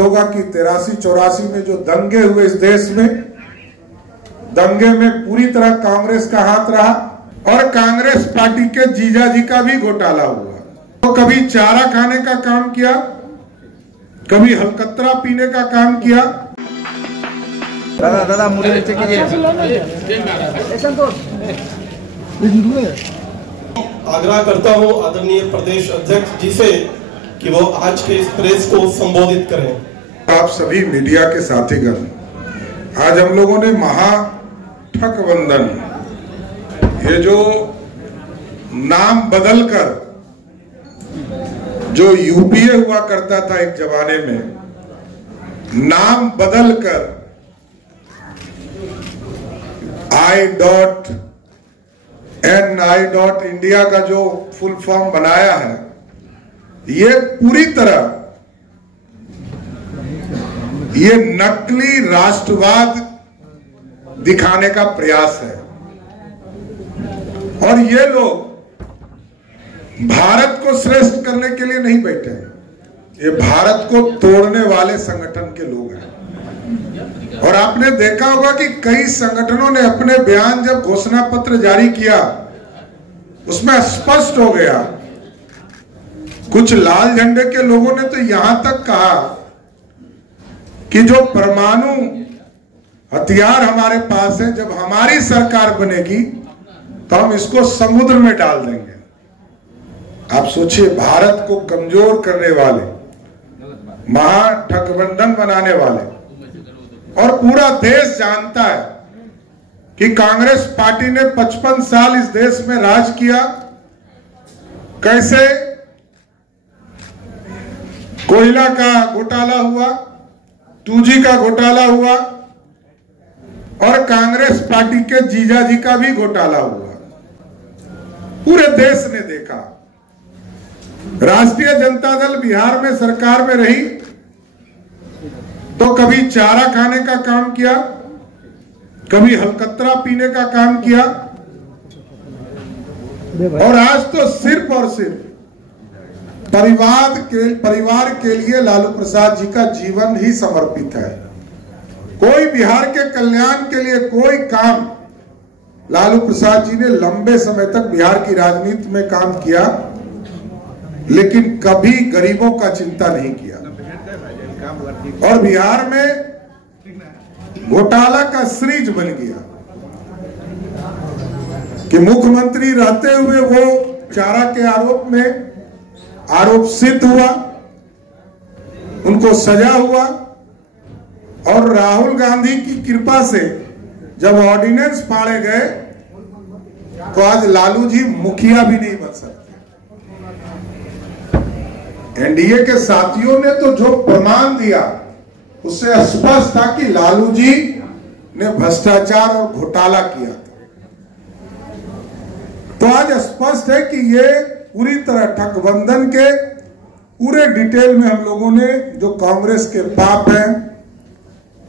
होगा कि 83-84 में जो दंगे हुए इस देश में, दंगे में पूरी तरह कांग्रेस का हाथ रहा और कांग्रेस पार्टी के जीजा जी का भी घोटाला हुआ। तो कभी चारा खाने का काम किया, कभी हलकतरा पीने का काम किया। दादा मुझे नीचे कीजिए। आग्रह करता हूं आदरणीय प्रदेश अध्यक्ष जी से कि वो आज के इस प्रेस को संबोधित करें। आप सभी मीडिया के साथीगण, आज हम लोगों ने महागठबंधन, ये जो नाम बदलकर जो यूपीए हुआ करता था एक जमाने में, नाम बदलकर I.NI.India का जो फुल फॉर्म बनाया है, ये पूरी तरह ये नकली राष्ट्रवाद दिखाने का प्रयास है। और ये लोग भारत को श्रेष्ठ करने के लिए नहीं बैठे हैं, ये भारत को तोड़ने वाले संगठन के लोग हैं। और आपने देखा होगा कि कई संगठनों ने अपने बयान जब घोषणा पत्र जारी किया, उसमें स्पष्ट हो गया। कुछ लाल झंडे के लोगों ने तो यहां तक कहा कि जो परमाणु हथियार हमारे पास है, जब हमारी सरकार बनेगी तो हम इसको समुद्र में डाल देंगे। आप सोचिए, भारत को कमजोर करने वाले, महागठबंधन बनाने वाले, और पूरा देश जानता है कि कांग्रेस पार्टी ने 55 साल इस देश में राज किया। कैसे कोयला का घोटाला हुआ, 2G का घोटाला हुआ और कांग्रेस पार्टी के जीजा जी का भी घोटाला हुआ। पूरे देश ने देखा। राष्ट्रीय जनता दल बिहार में सरकार में रही तो कभी चारा खाने का काम किया, कभी हलकतरा पीने का काम किया, और आज तो सिर्फ और सिर्फ परिवार के लिए लालू प्रसाद जी का जीवन ही समर्पित है। कोई बिहार के कल्याण के लिए कोई काम लालू प्रसाद जी ने लंबे समय तक बिहार की राजनीति में काम किया, लेकिन कभी गरीबों का चिंता नहीं किया। और बिहार में घोटाला का सीरीज बन गया कि मुख्यमंत्री रहते हुए वो चारा के आरोप सिद्ध हुआ, उनको सजा हुआ, और राहुल गांधी की कृपा से जब ऑर्डिनेंस फाड़े गए तो आज लालू जी मुखिया भी नहीं बन सकते। एनडीए के साथियों ने तो जो प्रमाण दिया उससे स्पष्ट था कि लालू जी ने भ्रष्टाचार और घोटाला किया था। तो आज स्पष्ट है कि ये पूरी तरह गठबंधन के पूरे डिटेल में हम लोगों ने जो कांग्रेस के पाप हैं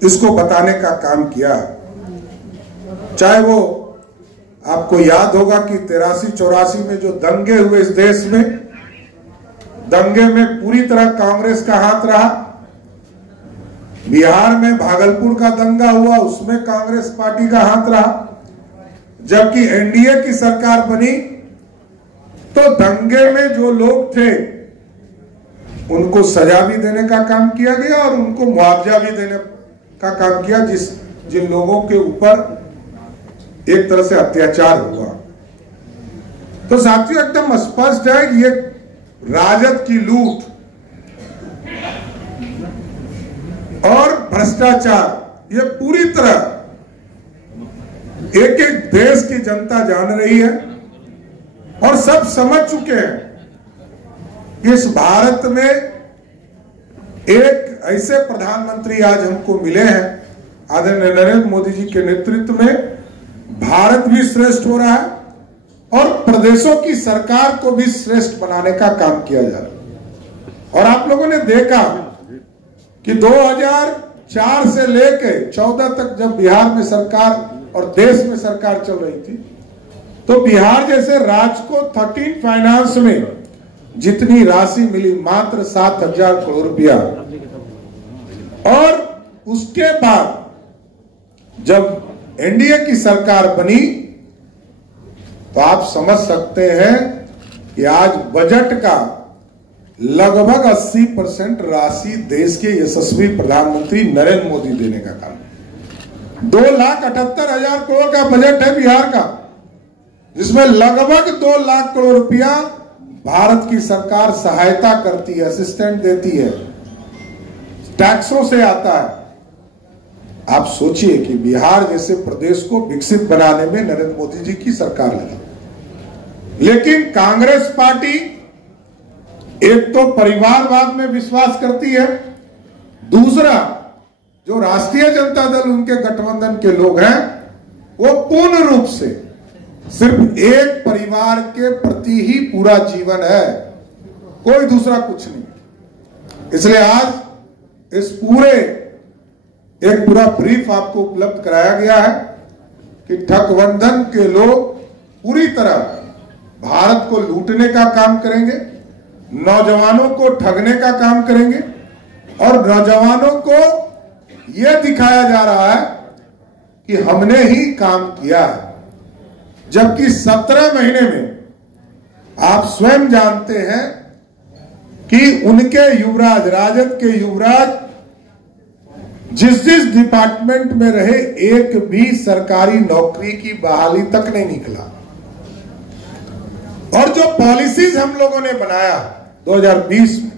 इसको बताने का काम किया। चाहे वो आपको याद होगा कि 83-84 में जो दंगे हुए इस देश में, दंगे में पूरी तरह कांग्रेस का हाथ रहा। बिहार में भागलपुर का दंगा हुआ, उसमें कांग्रेस पार्टी का हाथ रहा। जबकि एनडीए की सरकार बनी तो दंगे में जो लोग थे उनको सजा भी देने का काम किया गया और उनको मुआवजा भी देने का काम किया, जिन लोगों के ऊपर एक तरह से अत्याचार हुआ। तो साथियों, एकदम स्पष्ट है कि ये राजद की लूट और भ्रष्टाचार ये पूरी तरह एक एक देश की जनता जान रही है और सब समझ चुके हैं। इस भारत में एक ऐसे प्रधानमंत्री आज हमको मिले हैं, आदरणीय नरेंद्र मोदी जी के नेतृत्व में भारत भी श्रेष्ठ हो रहा है और प्रदेशों की सरकार को भी श्रेष्ठ बनाने का काम किया जा रहा है। और आप लोगों ने देखा कि 2004 से लेकर 14 तक जब बिहार में सरकार और देश में सरकार चल रही थी, तो बिहार जैसे राज्य को 13 फाइनेंस में जितनी राशि मिली, मात्र 7,000 करोड़ रुपया, और उसके बाद जब एनडीए की सरकार बनी तो आप समझ सकते हैं कि आज बजट का लगभग 80% राशि देश के यशस्वी प्रधानमंत्री नरेंद्र मोदी देने का काम। 2,78,000 करोड़ का बजट है बिहार का, जिसमें लगभग 2 लाख करोड़ रुपया भारत की सरकार सहायता करती है, असिस्टेंट देती है, टैक्सों से आता है। आप सोचिए कि बिहार जैसे प्रदेश को विकसित बनाने में नरेंद्र मोदी जी की सरकार लगी। लेकिन कांग्रेस पार्टी एक तो परिवारवाद में विश्वास करती है, दूसरा जो राष्ट्रीय जनता दल उनके गठबंधन के लोग हैं वो पूर्ण रूप से सिर्फ एक परिवार के प्रति ही पूरा जीवन है, कोई दूसरा कुछ नहीं। इसलिए आज इस पूरे एक पूरा ब्रीफ आपको उपलब्ध कराया गया है कि ठगबंधन के लोग पूरी तरह भारत को लूटने का काम करेंगे, नौजवानों को ठगने का काम करेंगे और नौजवानों को यह दिखाया जा रहा है कि हमने ही काम किया है, जबकि 17 महीने में आप स्वयं जानते हैं कि उनके युवराज, राजद के युवराज जिस डिपार्टमेंट में रहे एक भी सरकारी नौकरी की बहाली तक नहीं निकला। और जो पॉलिसीज हम लोगों ने बनाया 2020 में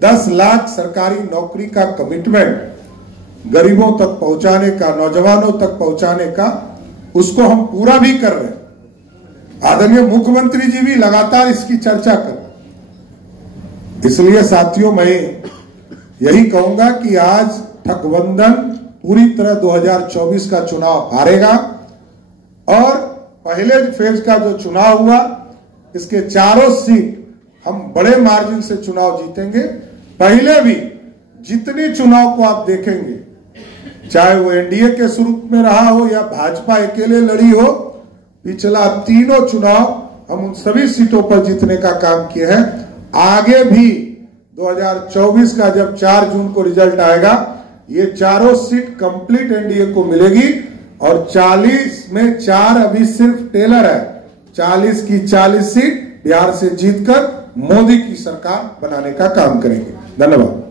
10 लाख सरकारी नौकरी का कमिटमेंट गरीबों तक पहुंचाने का, नौजवानों तक पहुंचाने का, उसको हम पूरा भी कर रहे हैं। आदरणीय मुख्यमंत्री जी भी लगातार इसकी चर्चा कर रहे हैं। इसलिए साथियों, मैं यही कहूंगा कि आज ठगबंधन पूरी तरह 2024 का चुनाव हारेगा और पहले फेज का जो चुनाव हुआ इसके चारों सीट हम बड़े मार्जिन से चुनाव जीतेंगे। पहले भी जितने चुनाव को आप देखेंगे, चाहे वो एनडीए के स्वरूप में रहा हो या भाजपा अकेले लड़ी हो, पिछला तीनों चुनाव हम उन सभी सीटों पर जीतने का काम किए हैं। आगे भी 2024 का जब 4 जून को रिजल्ट आएगा, ये चारों सीट कंप्लीट एनडीए को मिलेगी और 40 में 4 अभी सिर्फ टेलर है। 40 की 40 सीट बिहार से जीतकर मोदी की सरकार बनाने का काम करेंगे। धन्यवाद।